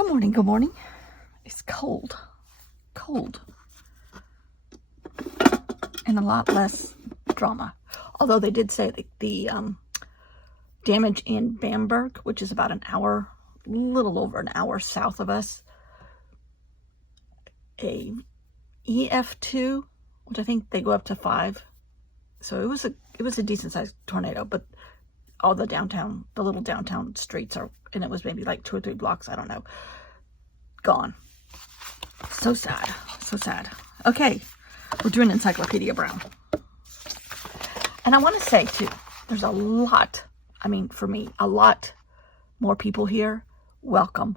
Good morning, good morning. It's cold, cold, and a lot less drama. Although they did say that the damage in Bamberg, which is about an hour, little over an hour south of us, a EF2, which I think they go up to 5. So it was a decent sized tornado, but all the little downtown streets are, and it was maybe like 2 or 3 blocks, I don't know, gone. So sad, so sad. Okay, we're doing Encyclopedia Brown. And I want to say too, there's a lot, I mean, for me, a lot more people here. Welcome.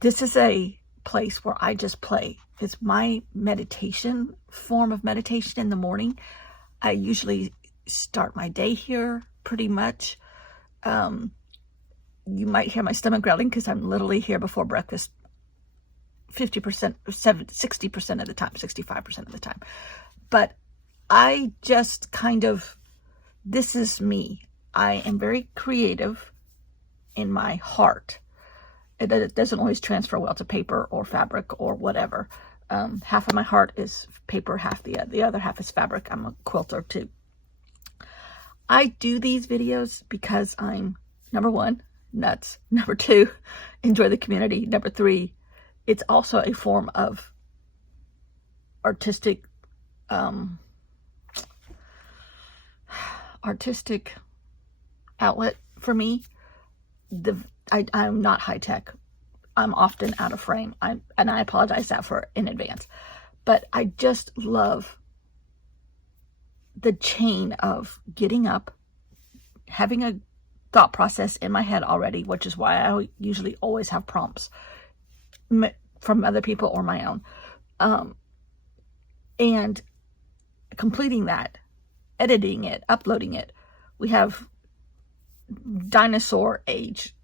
This is a place where I just play. It's my meditation, form of meditation in the morning. I usually start my day here pretty much. You might hear my stomach growling because I'm literally here before breakfast 50%, 60% of the time, 65% of the time. But I just kind of, this is me. I am very creative in my heart. It doesn't always transfer well to paper or fabric or whatever. Half of my heart is paper, half the other half is fabric. I'm a quilter too. I do these videos because I'm, number 1, nuts. Number 2, enjoy the community. Number 3, it's also a form of artistic outlet for me. I'm not high tech. I'm often out of frame. And I apologize that for in advance. But I just love the chain of getting up, having a thought process in my head already, which is why I usually always have prompts from other people or my own. And completing that, editing it, uploading it. We have dinosaur age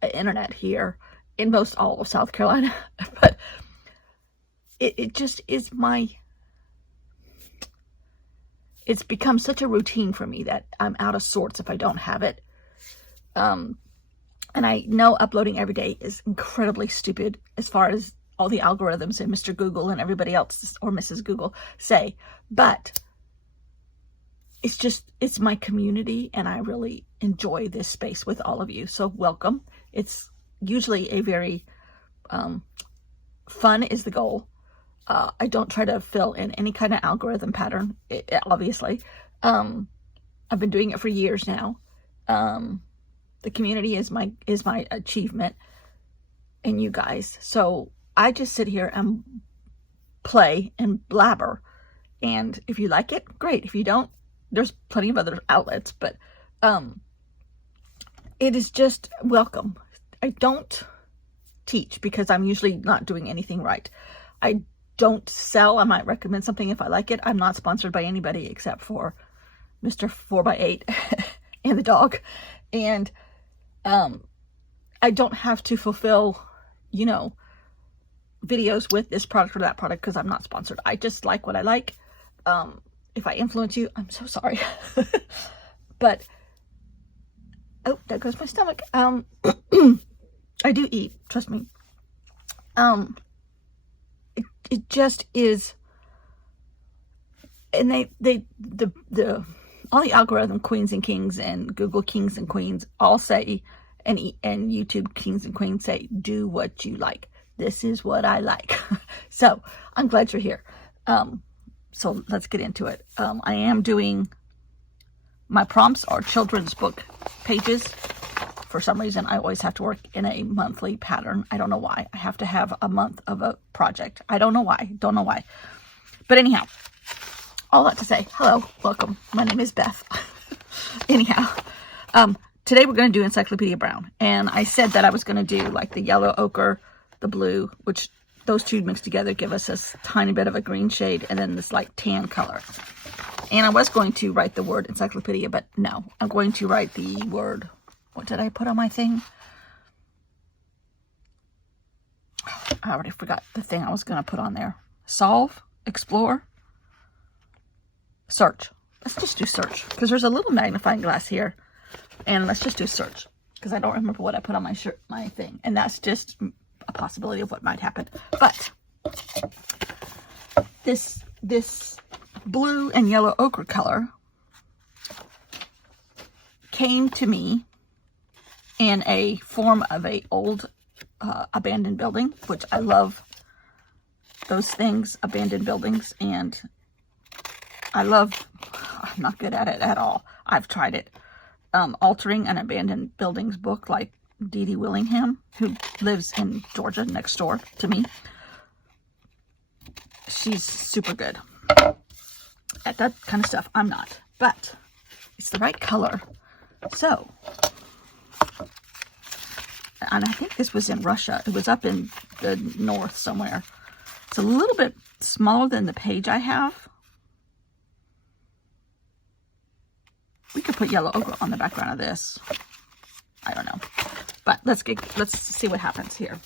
internet here in most all of South Carolina, but it just is it's become such a routine for me that I'm out of sorts if I don't have it. And I know uploading every day is incredibly stupid as far as all the algorithms and Mr. Google and everybody else, or Mrs. Google, say, but it's my community, and I really enjoy this space with all of you. So welcome. It's usually a very fun is the goal. I don't try to fill in any kind of algorithm pattern, obviously. I've been doing it for years now. The community is my achievement, and you guys. So I just sit here and play and blabber. And if you like it, great. If you don't, there's plenty of other outlets, but it is just welcome. I don't teach because I'm usually not doing anything right. I don't sell. I might recommend something if I like it. I'm not sponsored by anybody except for Mr. 4x8 and the dog. And I don't have to fulfill, videos with this product or that product because I'm not sponsored. I just like what I like. If I influence you, I'm so sorry. But, oh, there goes my stomach. I do eat, trust me. It just is, and all the algorithm queens and kings and Google kings and queens all say, and YouTube kings and queens say, do what you like. This is what I like. So I'm glad you're here. So let's get into it. I am doing, my prompts are children's book pages. For some reason, I always have to work in a monthly pattern. I don't know why. I have to have a month of a project. I don't know why. Don't know why. But anyhow, all that to say, hello, welcome. My name is Beth. Anyhow, today we're going to do Encyclopedia Brown. And I said that I was going to do like the yellow ochre, the blue, which those two mixed together give us this tiny bit of a green shade, and then this like tan color. And I was going to write the word encyclopedia, but no. I'm going to write the word, what did I put on my thing? I already forgot the thing I was going to put on there. Solve, explore, search. Let's just do search because there's a little magnifying glass here. And let's just do search because I don't remember what I put on my thing. And that's just a possibility of what might happen. But this blue and yellow ochre color came to me in a form of a old abandoned building, which I love those things, abandoned buildings, and I'm not good at it at all. I've tried it. Altering an abandoned buildings book like Dee Dee Willingham, who lives in Georgia next door to me. She's super good at that kind of stuff. I'm not, but it's the right color. So, and I think this was in Russia. It was up in the north somewhere. It's a little bit smaller than the page I have. We could put yellow ochre on the background of this. I don't know. But let's see what happens here.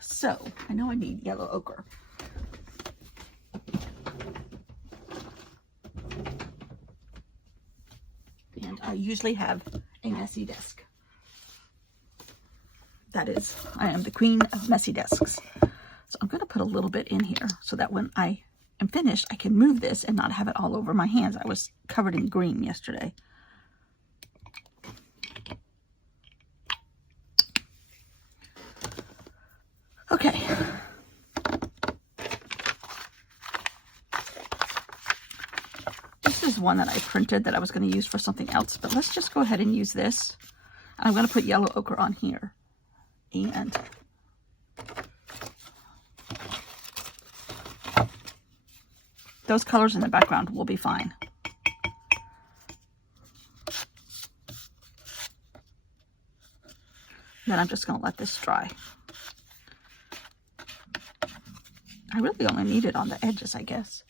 So, I know I need yellow ochre. And I usually have a messy desk. That is, I am the queen of messy desks. So I'm going to put a little bit in here so that when I am finished, I can move this and not have it all over my hands. I was covered in green yesterday. Okay. This is one that I printed that I was going to use for something else, but let's just go ahead and use this. I'm going to put yellow ochre on here. And those colors in the background will be fine. Then I'm just going to let this dry. I really only need it on the edges, I guess.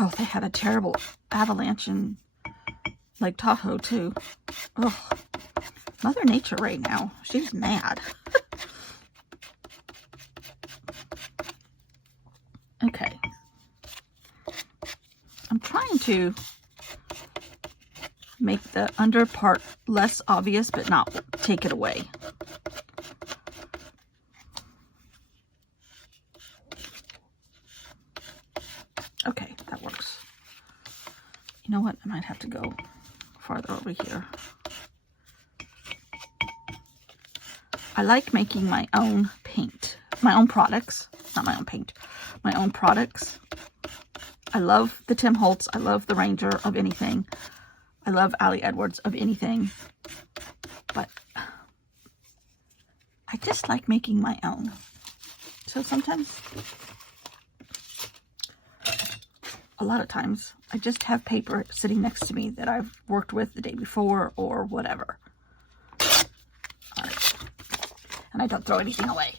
Oh, they had a terrible avalanche in Lake Tahoe, too. Oh, Mother Nature right now. She's mad. Okay. I'm trying to make the under part less obvious, but not take it away. Okay, that works. You know what? I might have to go farther over here. I like making my own paint, my own products, not my own paint, my own products. I love the Tim Holtz. I love the Ranger of anything. I love Ali Edwards of anything. But I just like making my own. So sometimes, a lot of times, I just have paper sitting next to me that I've worked with the day before or whatever. All right. And I don't throw anything away.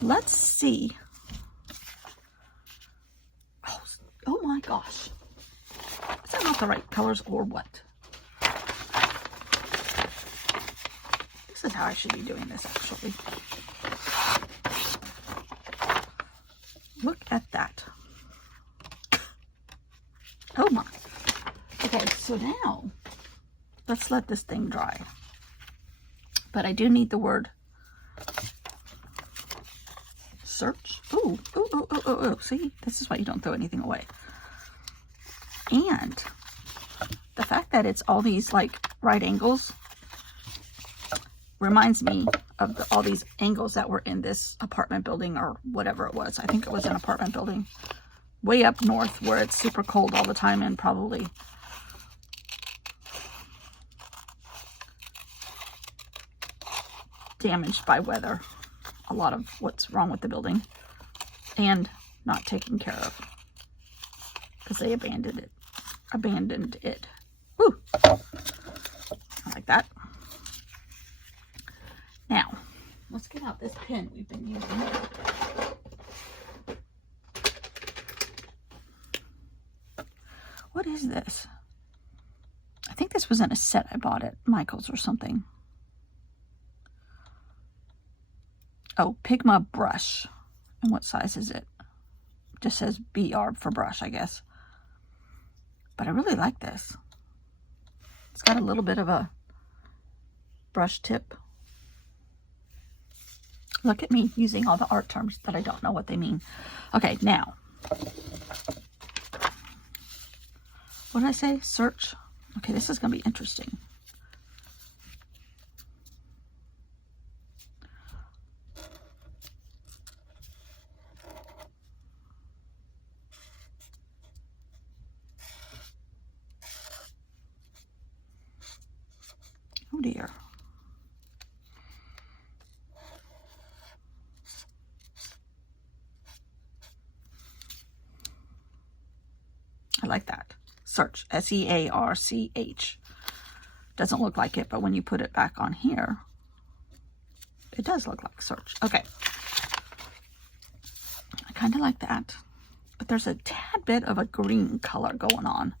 Let's see. Oh my gosh. Is that not the right colors or what? This is how I should be doing this, actually. Look at that. Oh my. Okay, so now let's let this thing dry. But I do need the word search. Ooh, ooh, ooh, ooh, ooh, ooh. See, this is why you don't throw anything away. And the fact that it's all these like right angles reminds me of all these angles that were in this apartment building or whatever it was. I think it was an apartment building way up north where it's super cold all the time and probably damaged by weather. A lot of what's wrong with the building and not taken care of because they abandoned it. Woo! I like that. Now, let's get out this pen we've been using. What is this? I think this was in a set I bought at Michael's or something. Oh, Pigma brush. And what size is it? Just says BR for brush, I guess. But I really like this. It's got a little bit of a brush tip. Look at me using all the art terms that I don't know what they mean. Okay, now. What did I say? Search. Okay, this is going to be interesting. Oh dear. I like that. Search. S-E-A-R-C-H. Doesn't look like it, but when you put it back on here, it does look like search. Okay. I kind of like that. But there's a tad bit of a green color going on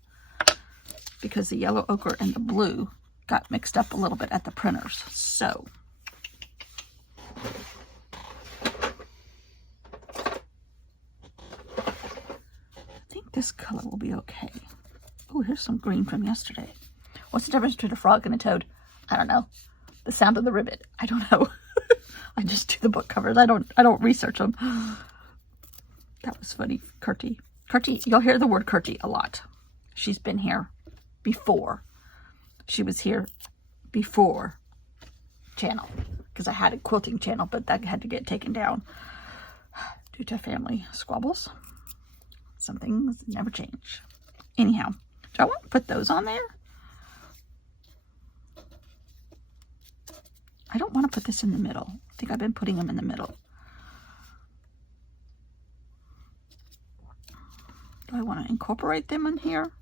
because the yellow ochre and the blue got mixed up a little bit at the printers. So I think this color will be okay. Oh, here's some green from yesterday. What's the difference between a frog and a toad? I don't know. The sound of the ribbit. I don't know. I just do the book covers. I don't research them. That was funny. Kurtie. Kurtie, you'll hear the word Kurtie a lot. She's been here before. She was here before channel. Because I had a quilting channel, but that had to get taken down due to family squabbles. Some things never change. Anyhow, do I want to put those on there? I don't want to put this in the middle. I think I've been putting them in the middle. Do I want to incorporate them in here?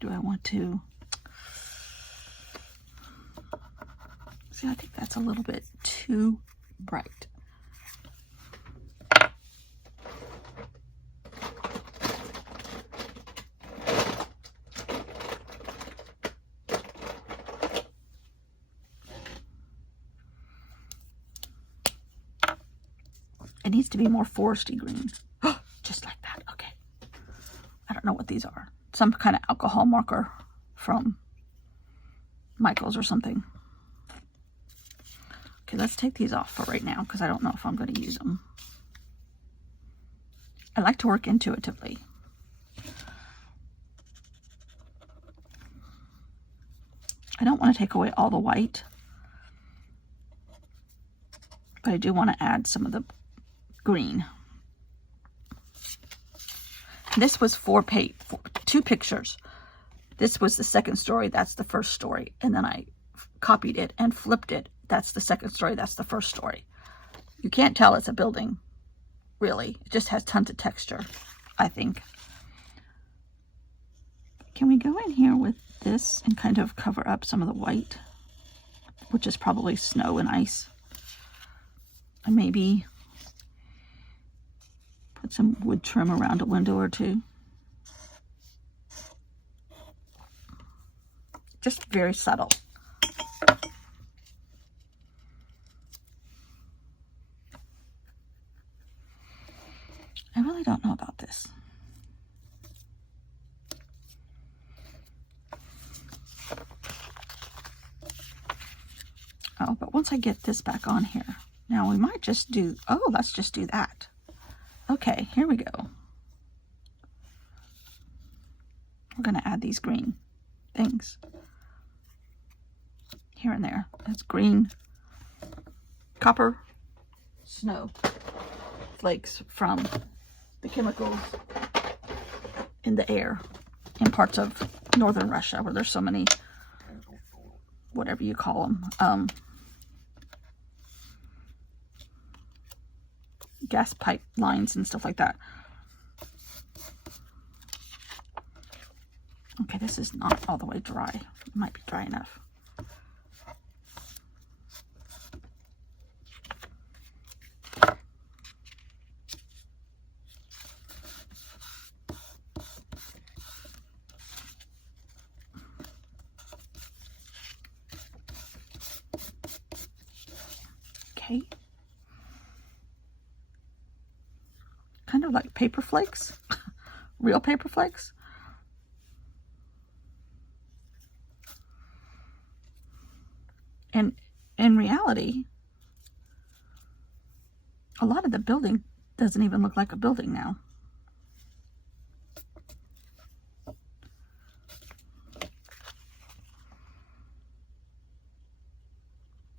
Do I want to? See, I think that's a little bit too bright. It needs to be more foresty green. Just like that. Okay. I don't know what these are. Some kind of alcohol marker from Michaels or something. Okay, let's take these off for right now because I don't know if I'm going to use them. I like to work intuitively. I don't want to take away all the white, but I do want to add some of the green. This was two pictures. This was the second story. That's the first story. And then I copied it and flipped it. That's the second story. That's the first story. You can't tell it's a building, really. It just has tons of texture, I think. Can we go in here with this and kind of cover up some of the white, which is probably snow and ice? And maybe put some wood trim around a window or two. Just very subtle. I really don't know about this. Oh, but once I get this back on here, now we might just do, oh, let's just do that. Okay, here we go. We're going to add these green things here and there. That's green, copper, snow flakes from the chemicals in the air in parts of northern Russia where there's so many, whatever you call them, gas pipe lines and stuff like that. Okay, this is not all the way dry. It might be dry enough. Okay. Kind of like paper flakes. Real paper flakes. And in reality, a lot of the building doesn't even look like a building now.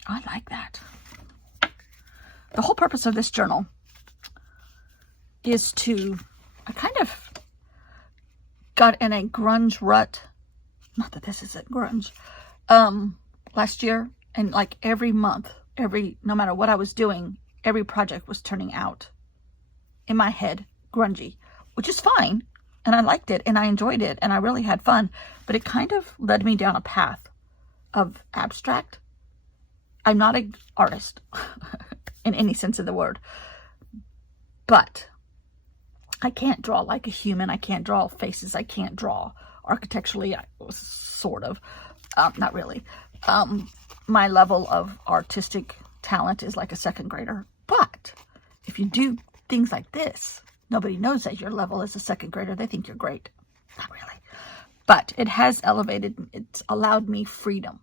I like that. The whole purpose of this journal is to, I kind of got in a grunge rut. Not that this isn't grunge. Last year, and like every month, no matter what I was doing, every project was turning out in my head grungy, which is fine. And I liked it and I enjoyed it and I really had fun, but it kind of led me down a path of abstract. I'm not an artist in any sense of the word, but I can't draw like a human. I can't draw faces. I can't draw architecturally, sort of, not really. My level of artistic talent is like a second grader. But if you do things like this, nobody knows that your level is a second grader. They think you're great. Not really. But it has elevated, it's allowed me freedom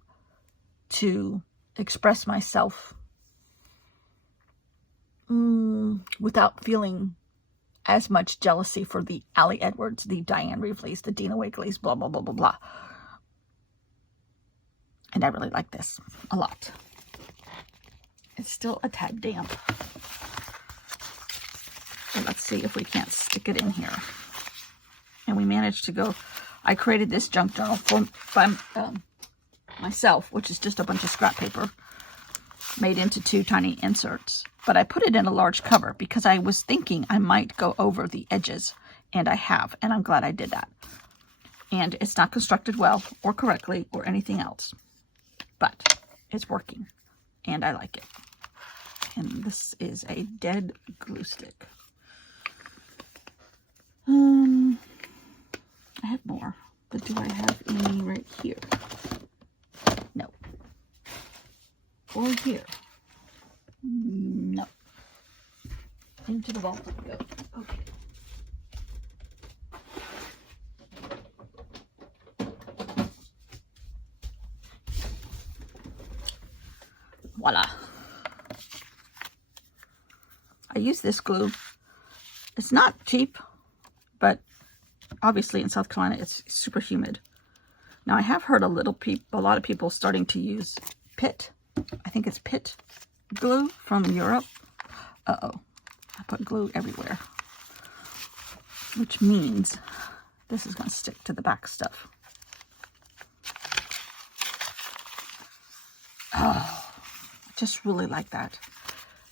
to express myself without feeling as much jealousy for the Allie Edwards, the Diane Reeveleys, the Dina Wakeleys, blah, blah, blah, blah, blah. And I really like this a lot. It's still a tad damp. So let's see if we can't stick it in here. And we managed to go, I created this junk journal by myself, which is just a bunch of scrap paper made into 2 tiny inserts. But I put it in a large cover because I was thinking I might go over the edges, and I have, and I'm glad I did that. And it's not constructed well or correctly or anything else, but it's working and I like it. And this is a dead glue stick. I have more, but do I have any right here? No. Or here? No. Into the vault we go. Okay. Voila. I use this glue. It's not cheap, but obviously in South Carolina it's super humid. Now I have heard a lot of people starting to use Pitt. I think it's Pitt glue from Europe. Uh-oh. I put glue everywhere. Which means this is going to stick to the back stuff. Oh, I just really like that.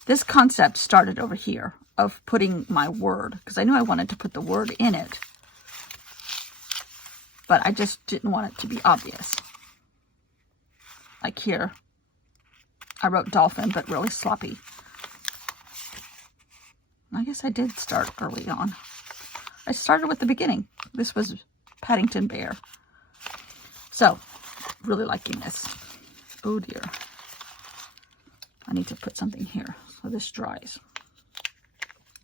This concept started over here of putting my word, because I knew I wanted to put the word in it, but I just didn't want it to be obvious. Like here, I wrote dolphin, but really sloppy. I guess I did start early on. I started with the beginning. This was Paddington Bear. So, really liking this. Oh dear. I need to put something here so this dries.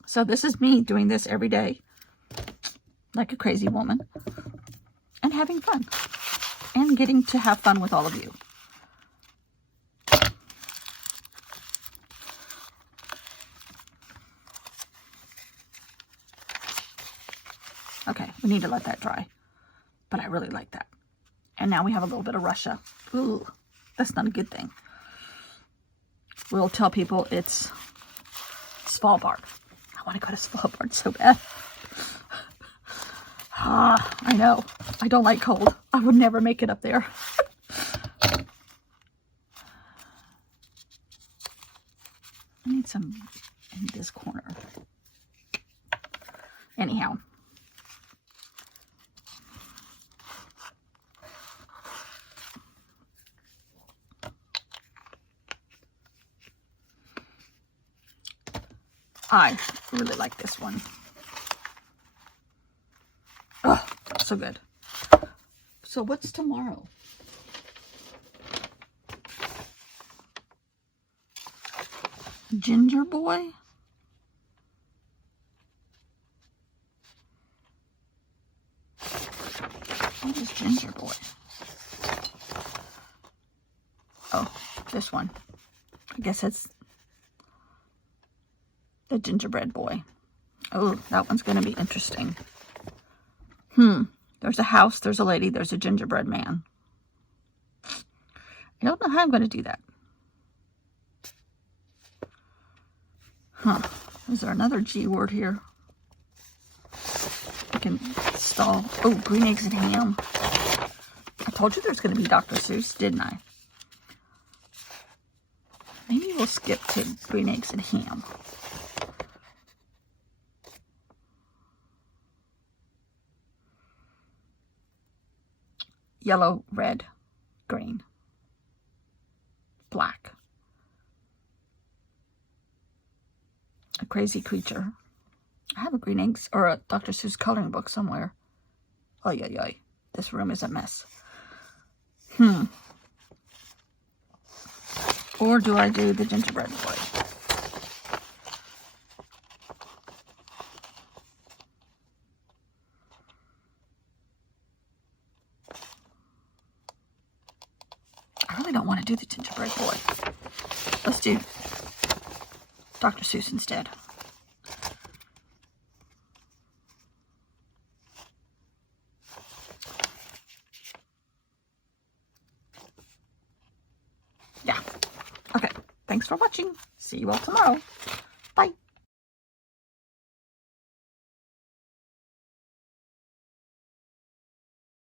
So this is me doing this every day, like a crazy woman, and having fun, and getting to have fun with all of you. Okay, we need to let that dry, but I really like that. And now we have a little bit of Russia. Ooh, that's not a good thing. We'll tell people it's Svalbard. I want to go to Svalbard so bad. I know. I don't like cold. I would never make it up there. I need some in this corner. Anyhow. I really like this one. Oh, so good. So what's tomorrow? Ginger Boy. What is Ginger Boy? Oh, this one. I guess it's the Gingerbread Boy. Oh, that one's going to be interesting. There's a house, there's a lady, there's a gingerbread man. I don't know how I'm going to do that. Is there another G word here? I can stall. Oh, green eggs and ham. I told you there's going to be Dr. Seuss, didn't I? Maybe we'll skip to green eggs and ham. Yellow, red, green, black. A crazy creature. I have a green eggs or a Dr. Seuss coloring book somewhere. Oy, oy, oy. This room is a mess. Or do I do the gingerbread boy? I really don't want to do the gingerbread boy. Let's do Dr. Seuss instead. Yeah. Okay. Thanks for watching. See you all tomorrow. Bye.